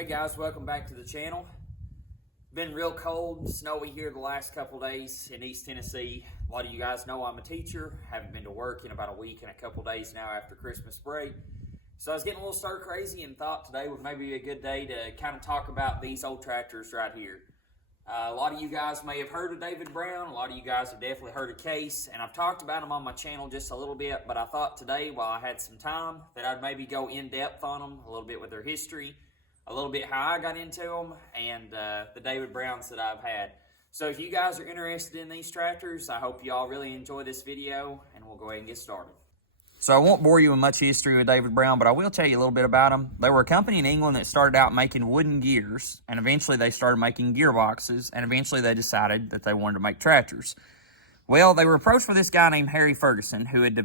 Hey guys, welcome back to the channel. Been real cold and snowy here the last couple days in East Tennessee. A lot of you guys know I'm a teacher. Haven't been to work in about a week and a couple days now after Christmas break. So I was getting a little stir crazy and thought today would maybe be a good day to kind of talk about these old tractors right here. A lot of you guys may have heard of David Brown. A lot of you guys have definitely heard of Case, and I've talked about them on my channel just a little bit, but I thought today, while I had some time, that I'd maybe go in depth on them, a little bit with their history, a little bit how I got into them, and the David Browns that I've had. So if you guys are interested in these tractors, I hope you all really enjoy this video, and we'll go ahead and get started. So I won't bore you with much history with David Brown, but I will tell you a little bit about them. They were a company in England that started out making wooden gears, and eventually they started making gearboxes, and eventually they decided that they wanted to make tractors. Well, they were approached by this guy named Harry Ferguson, who had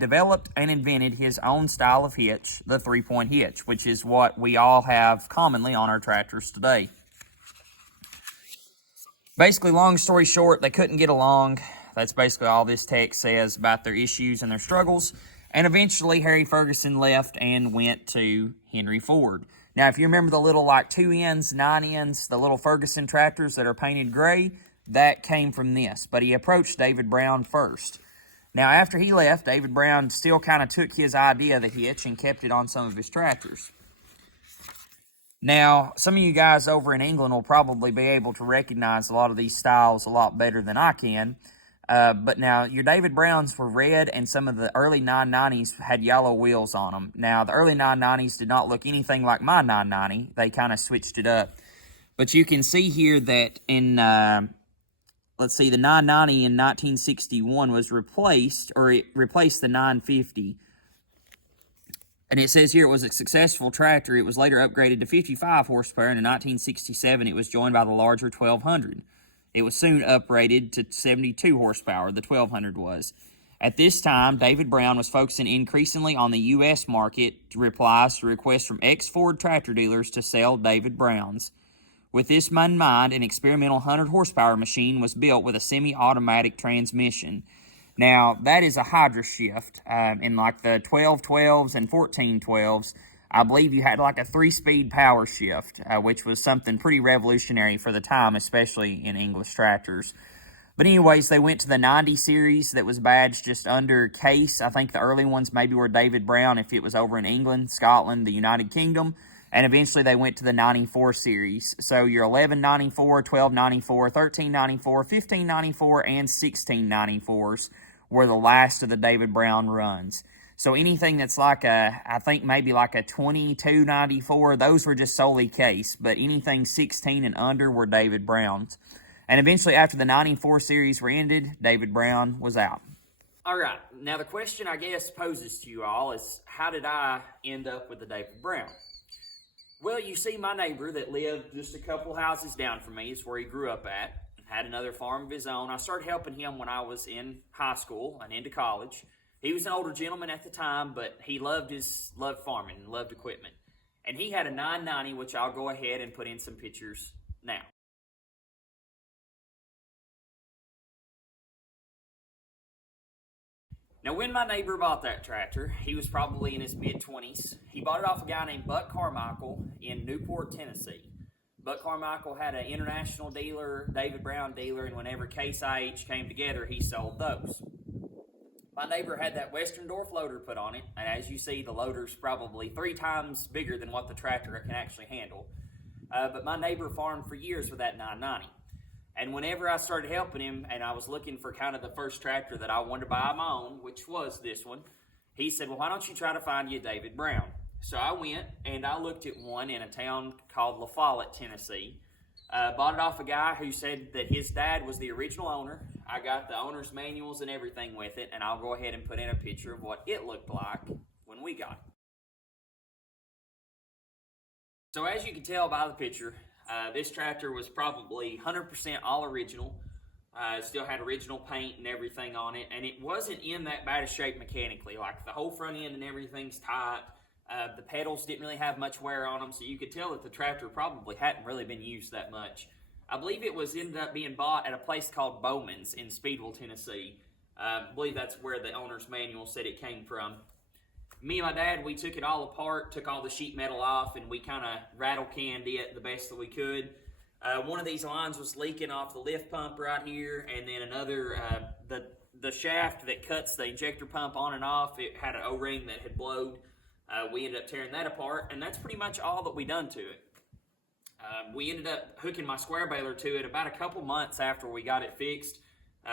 developed and invented his own style of hitch, the three-point hitch, which is what we all have commonly on our tractors today. Basically, long story short, they couldn't get along. That's basically all this text says about their issues and their struggles. And eventually, Harry Ferguson left and went to Henry Ford. Now, if you remember the little like 2 ends, 9 ends, the little Ferguson tractors that are painted gray, that came from this. But he approached David Brown first. Now, after he left, David Brown still kind of took his idea of the hitch and kept it on some of his tractors. Now, some of you guys over in England will probably be able to recognize a lot of these styles a lot better than I can. But now, your David Browns were red, and some of the early 990s had yellow wheels on them. Now, the early 990s did not look anything like my 990. They kind of switched it up. But you can see here that in, let's see, the 990 in 1961 was replaced, or it replaced the 950. And it says here it was a successful tractor. It was later upgraded to 55 horsepower, and in 1967 it was joined by the larger 1200. It was soon uprated to 72 horsepower, the 1200 was. At this time, David Brown was focusing increasingly on the U.S. market replies to requests from ex-Ford tractor dealers to sell David Browns. With this in mind, an experimental 100 horsepower machine was built with a semi-automatic transmission. Now, that is a hydro shift. In like the 1212s and 1412s, I believe you had like a 3-speed power shift, which was something pretty revolutionary for the time, especially in English tractors. But anyways, they went to the 90 series that was badged just under Case. I think the early ones maybe were David Brown if it was over in England, Scotland, the United Kingdom. And eventually they went to the 94 series. So your 1194, 1294, 1394, 1594, and 1694s were the last of the David Brown runs. So anything that's like I think maybe like a 2294, those were just solely Case. But anything 16 and under were David Browns. And eventually after the 94 series were ended, David Brown was out. All right, now the question I guess poses to you all is, how did I end up with the David Brown? Well, you see, my neighbor that lived just a couple houses down from me is where he grew up at, had another farm of his own. I started helping him when I was in high school and into college. He was an older gentleman at the time, but he loved farming and loved equipment. And he had a 990, which I'll go ahead and put in some pictures now. Now, when my neighbor bought that tractor, he was probably in his mid-20s. He bought it off a guy named Buck Carmichael in Newport, Tennessee. Buck Carmichael had an international dealer, David Brown dealer, and whenever Case IH came together, he sold those. My neighbor had that Western Dwarf loader put on it, and as you see, the loader's probably 3 times bigger than what the tractor can actually handle. But my neighbor farmed for years with that 990. And whenever I started helping him and I was looking for kind of the first tractor that I wanted to buy my own, which was this one, he said, well, why don't you try to find you a David Brown? So I went and I looked at one in a town called La Follette, Tennessee. Bought it off a guy who said that his dad was the original owner. I got the owner's manuals and everything with it, and I'll go ahead and put in a picture of what it looked like when we got it. So as you can tell by the picture, this tractor was probably 100% all original. Still had original paint and everything on it, and it wasn't in that bad a shape mechanically. Like the whole front end and everything's tight. The pedals didn't really have much wear on them, so you could tell that the tractor probably hadn't really been used that much. I believe it ended up being bought at a place called Bowman's in Speedwell, Tennessee. I believe that's where the owner's manual said it came from. me and my dad, we took it all apart, took all the sheet metal off, and we kind of rattle canned it the best that we could. One of these lines was leaking off the lift pump right here, and then another, the shaft that cuts the injector pump on and off, it had an O-ring that had blowed. We ended up tearing that apart, and that's pretty much all that we done to it. We ended up hooking my square baler to it about a couple months after we got it fixed,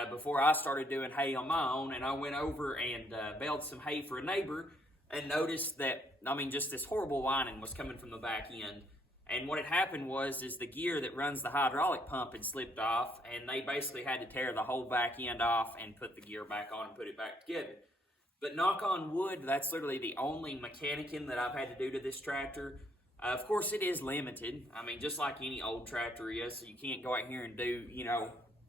before I started doing hay on my own, and I went over and baled some hay for a neighbor and noticed that, just this horrible whining was coming from the back end. And what had happened was the gear that runs the hydraulic pump had slipped off, and they basically had to tear the whole back end off and put the gear back on and put it back together. But knock on wood, that's literally the only mechanicing that I've had to do to this tractor. Of course, it is limited. Just like any old tractor is, so you can't go out here and do,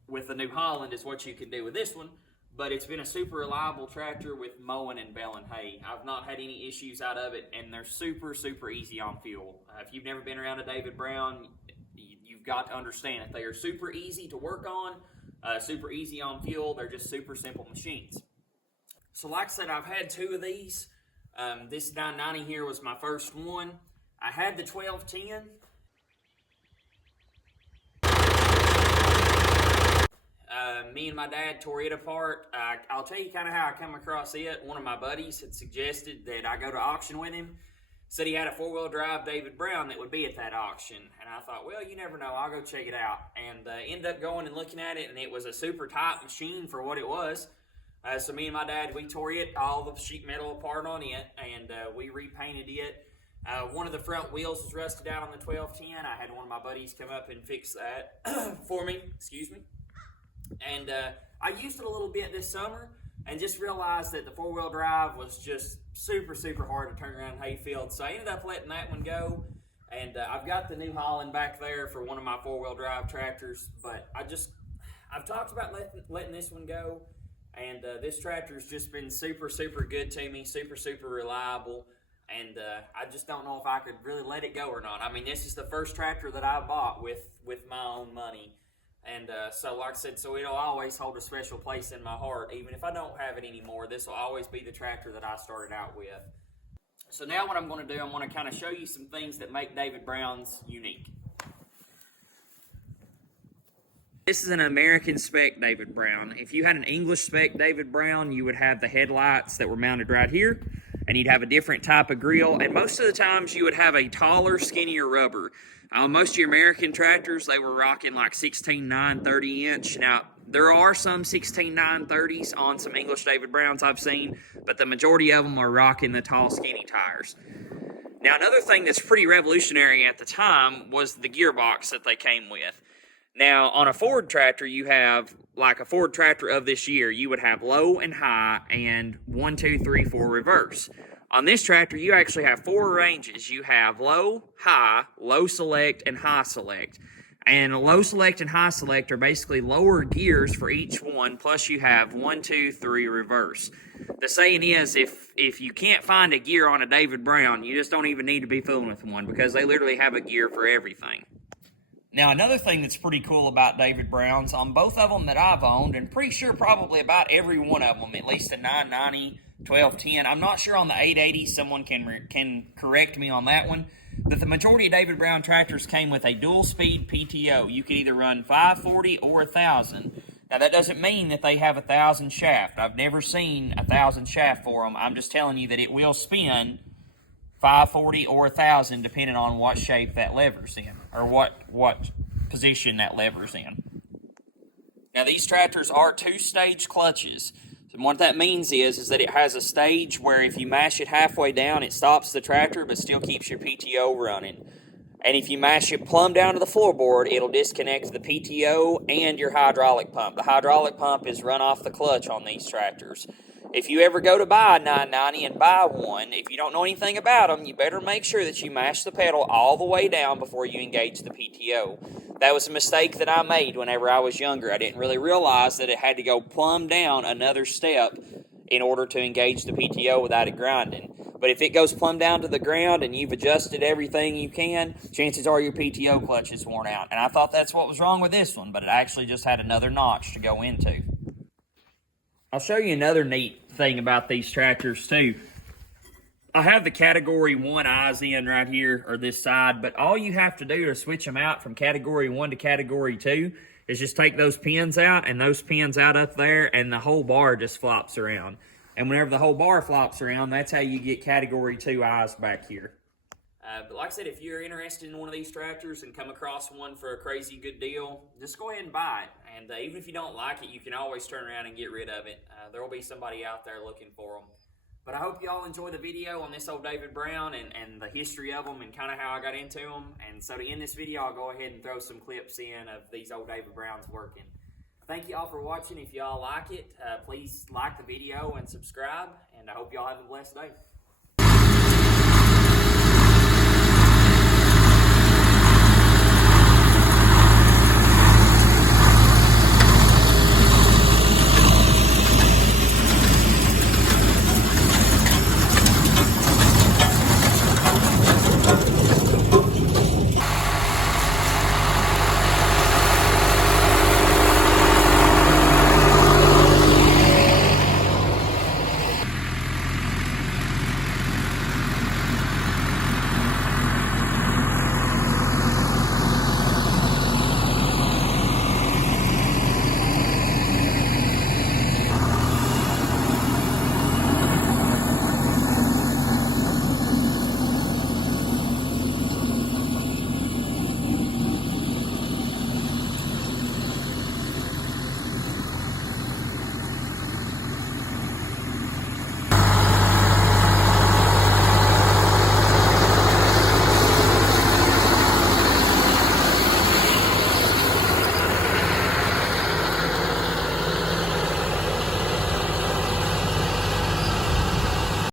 with the New Holland is what you can do with this one. But it's been a super reliable tractor with mowing and baling hay. I've not had any issues out of it, and they're super, super easy on fuel. If you've never been around a David Brown, you've got to understand that they are super easy to work on, super easy on fuel. They're just super simple machines. So like I said, I've had two of these. This 990 here was my first one. I had the 1210. Me and my dad tore it apart. I'll tell you kind of how I come across it. One of my buddies had suggested that I go to auction with him. Said he had a four-wheel drive David Brown that would be at that auction. And I thought, well, you never know. I'll go check it out. And ended up going and looking at it, and it was a super tight machine for what it was. So me and my dad, we tore it, all the sheet metal apart on it, and we repainted it. One of the front wheels was rusted out on the 1210. I had one of my buddies come up and fix that for me. Excuse me. And I used it a little bit this summer and just realized that the four-wheel drive was just super, super hard to turn around in hayfield. So I ended up letting that one go. And I've got the New Holland back there for one of my four-wheel drive tractors. But I've talked about letting this one go. And this tractor's just been super, super good to me, super, super reliable. And I just don't know if I could really let it go or not. This is the first tractor that I bought with my own money. And so like I said, so it'll always hold a special place in my heart. Even if I don't have it anymore, this will always be the tractor that I started out with. So now what I'm going to do, I'm going to kind of show you some things that make David Brown's unique. This is an American spec David Brown. If you had an English spec David Brown, you would have the headlights that were mounted right here, and you'd have a different type of grill, and most of the times you would have a taller, skinnier rubber. Most of your American tractors, they were rocking like 16.9, 30 inch. Now, there are some 16.9, 30s on some English David Browns I've seen, but the majority of them are rocking the tall, skinny tires. Now, another thing that's pretty revolutionary at the time was the gearbox that they came with. Now, on a Ford tractor, you have, like a Ford tractor of this year, you would have low and high and 1, 2, 3, 4 reverse. On this tractor, you actually have 4 ranges. You have low, select, and high select. And low select and high select are basically lower gears for each one, plus you have 1, 2, 3 reverse. The saying is, if you can't find a gear on a David Brown, you just don't even need to be fooling with one, because they literally have a gear for everything. Now, another thing that's pretty cool about David Browns, on both of them that I've owned, and pretty sure probably about every one of them, at least the 990, 1210, I'm not sure on the 880, someone can correct me on that one, but the majority of David Brown tractors came with a dual-speed PTO. You could either run 540 or 1,000. Now, that doesn't mean that they have 1,000 shaft. I've never seen 1,000 shaft for them. I'm just telling you that it will spin 540 or 1,000 depending on what shape that lever's in, or what position that lever's in. Now, these tractors are 2-stage clutches. And what that means is that it has a stage where if you mash it halfway down, it stops the tractor but still keeps your PTO running. And if you mash it plumb down to the floorboard, it'll disconnect the PTO and your hydraulic pump. The hydraulic pump is run off the clutch on these tractors. If you ever go to buy a 990 and buy one, if you don't know anything about them, you better make sure that you mash the pedal all the way down before you engage the PTO. That was a mistake that I made whenever I was younger. I didn't really realize that it had to go plumb down another step in order to engage the PTO without it grinding. But if it goes plumb down to the ground and you've adjusted everything you can, chances are your PTO clutch is worn out. And I thought that's what was wrong with this one, but it actually just had another notch to go into. I'll show you another neat thing about these tractors too. I have the category 1 eyes in right here, or this side, but all you have to do to switch them out from category 1 to category 2 is just take those pins out and those pins out up there, and the whole bar just flops around. And whenever the whole bar flops around, that's how you get category 2 eyes back here. But like I said, if you're interested in one of these tractors and come across one for a crazy good deal, just go ahead and buy it. And even if you don't like it, you can always turn around and get rid of it. There will be somebody out there looking for them. But I hope you all enjoy the video on this old David Brown and the history of them and kind of how I got into them. And so to end this video, I'll go ahead and throw some clips in of these old David Browns working. Thank you all for watching. If y'all like it, please like the video and subscribe. And I hope y'all have a blessed day.